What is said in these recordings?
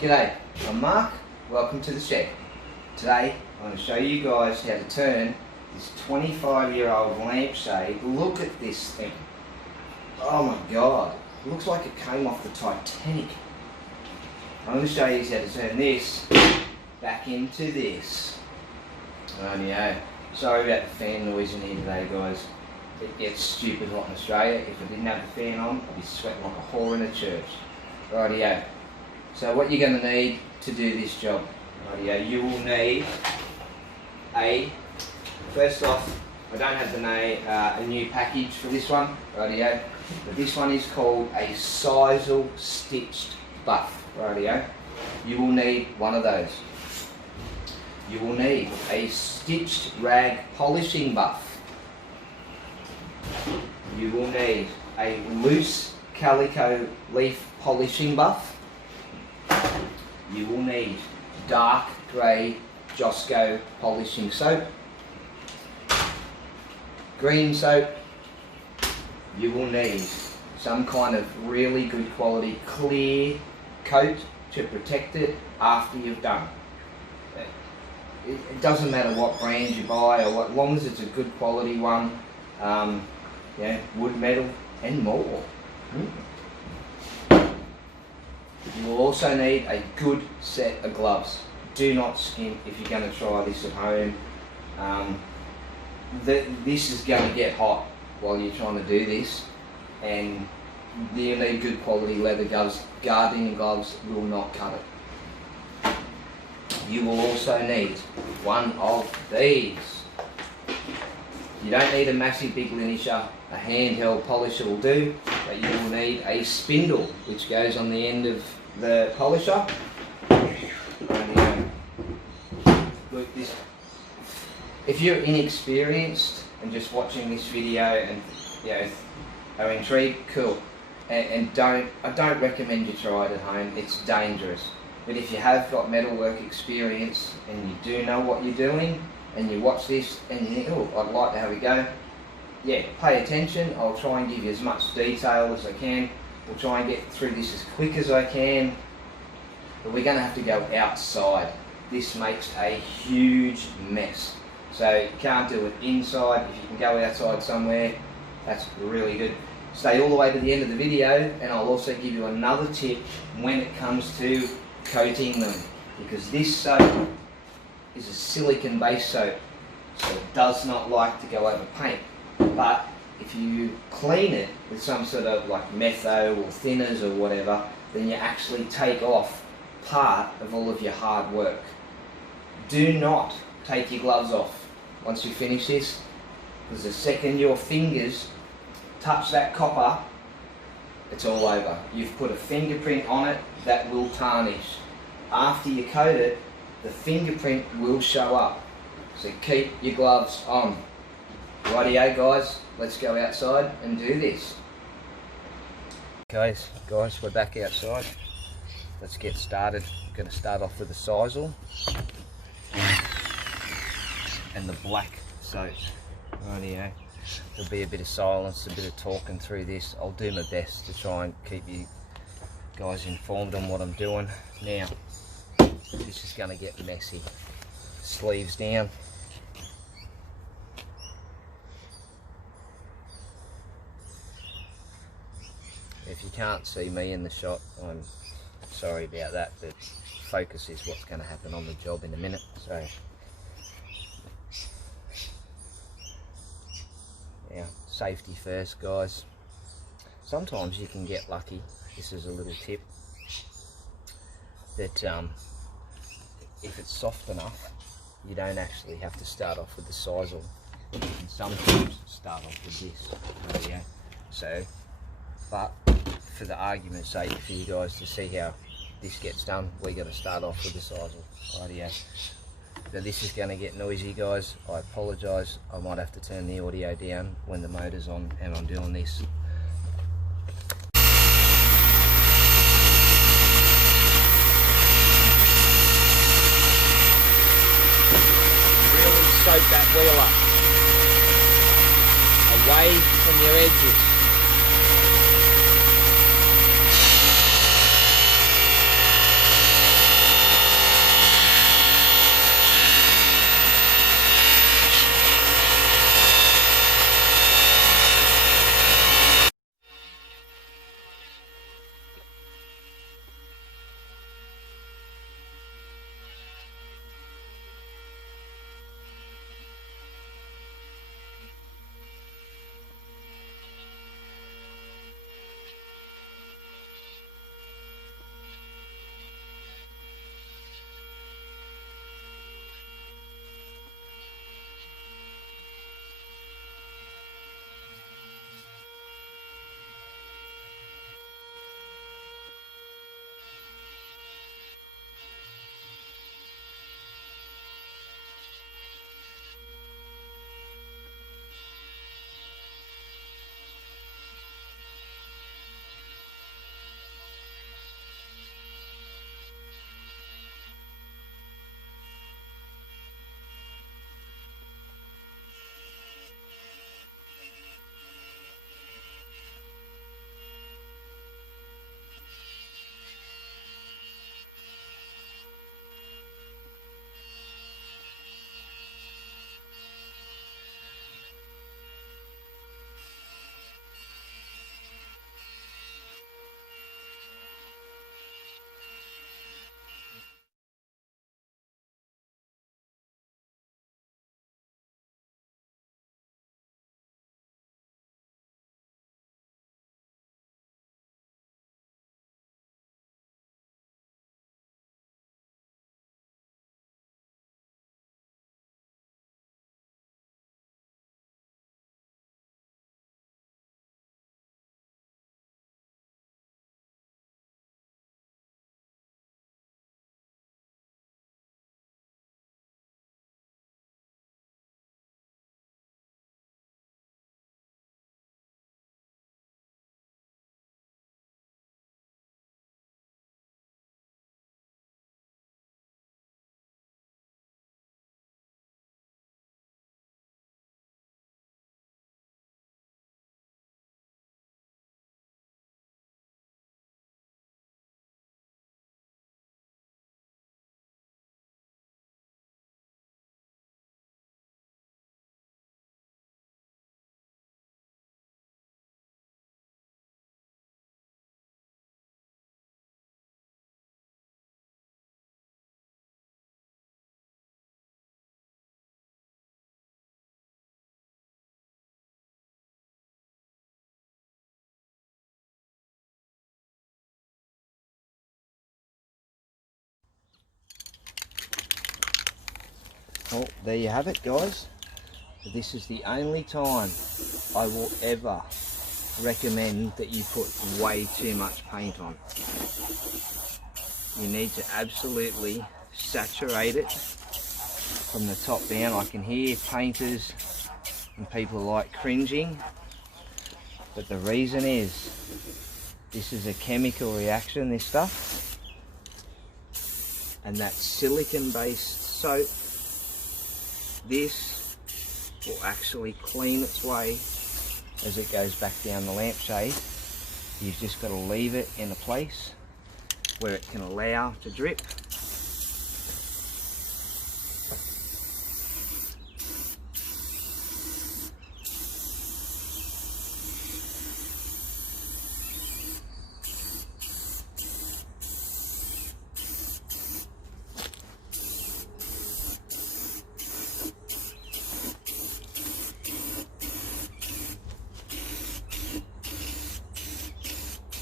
G'day, I'm Mark, welcome to the shed. Today I'm going to show you guys how to turn this 25-year-old lampshade. Look at this thing. Oh my god, it looks like it came off the Titanic. I'm going to show you how to turn this back into this. Rightio. Sorry about the fan noise in here today guys. It gets stupid hot in Australia. If I didn't have the fan on, I'd be sweating like a whore in a church. Rightio. So what you're going to need to do this job, rightio, you will need first off, I don't have a new package for this one, rightio, but this one is called a Sisal stitched buff, rightio. You will need one of those. You will need a stitched rag polishing buff. You will need a loose calico leaf polishing buff. You will need dark grey Josco polishing soap, green soap. You will need some kind of really good quality clear coat to protect it after you've done. It doesn't matter what brand you buy or what, as long as it's a good quality one, yeah, wood, metal and more. You will also need a good set of gloves. Do not skimp if you're going to try this at home. This is going to get hot while you're trying to do this, and you need good quality leather gloves. Gardening gloves will not cut it. You will also need one of these. You don't need a massive big linisher. A handheld polisher will do, but you will need a spindle which goes on the end of the polisher. Look, if you're inexperienced and just watching this video and are intrigued, cool. I don't recommend you try it at home. It's dangerous. But if you have got metalwork experience and you do know what you're doing, and you watch this and you think, oh, I'd like to have a go, yeah, pay attention. I'll try and give you as much detail as I can. We'll try and get through this as quick as I can. But we're going to have to go outside. This makes a huge mess. So you can't do it inside. If you can go outside somewhere, that's really good. Stay all the way to the end of the video, and I'll also give you another tip when it comes to coating them. Because this soap is a silicone based soap, so it does not like to go over paint. But if you clean it with some sort of like metho or thinners or whatever, then you actually take off part of all of your hard work. Do not take your gloves off once you finish this, because the second your fingers touch that copper, it's all over. You've put a fingerprint on it that will tarnish. After you coat it, the fingerprint will show up. So keep your gloves on. Rightio guys, let's go outside and do this. Okay guys, we're back outside. Let's get started. I'm going to start off with the Sisal and the black soap. Rightio. There'll be a bit of silence, a bit of talking through this. I'll do my best to try and keep you guys informed on what I'm doing. Now, this is going to get messy. Sleeves down. If you can't see me in the shot, I'm sorry about that, but focus is what's going to happen on the job in a minute. So, yeah, safety first, guys. Sometimes you can get lucky. This is a little tip that if it's soft enough, you don't actually have to start off with the Sisal. You can sometimes start off with this. Yeah. So, but for the argument's sake, for you guys to see how this gets done, we're going to start off with the Sisal. Rightio. Now this is going to get noisy, guys. I apologise. I might have to turn the audio down when the motor's on and I'm doing this. Soak that wheel up away from your edges. Well, there you have it, guys. This is the only time I will ever recommend that you put way too much paint on. You need to absolutely saturate it from the top down. I can hear painters and people like cringing, but the reason is this is a chemical reaction, this stuff, and that silicon based soap, this will actually clean its way as it goes back down the lampshade. You've just got to leave it in a place where it can allow to drip.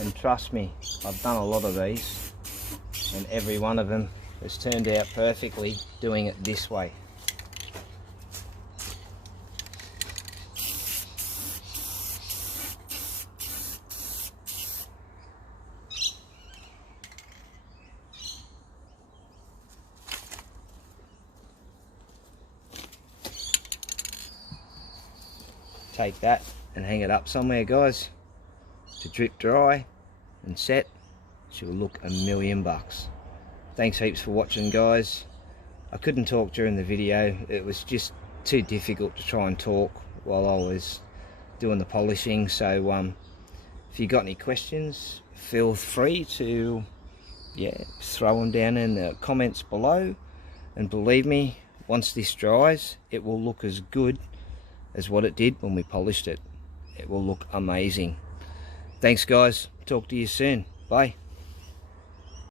And trust me, I've done a lot of these, and every one of them has turned out perfectly doing it this way. Take that and hang it up somewhere, guys, to drip dry and set. She'll look $1,000,000. Thanks heaps for watching, guys. I couldn't talk during the video. It was just too difficult to try and talk while I was doing the polishing. So if you got any questions, feel free to throw them down in the comments below. And believe me, once this dries, it will look as good as what it did when we polished it. It will look amazing. Thanks, guys. Talk to you soon. Bye.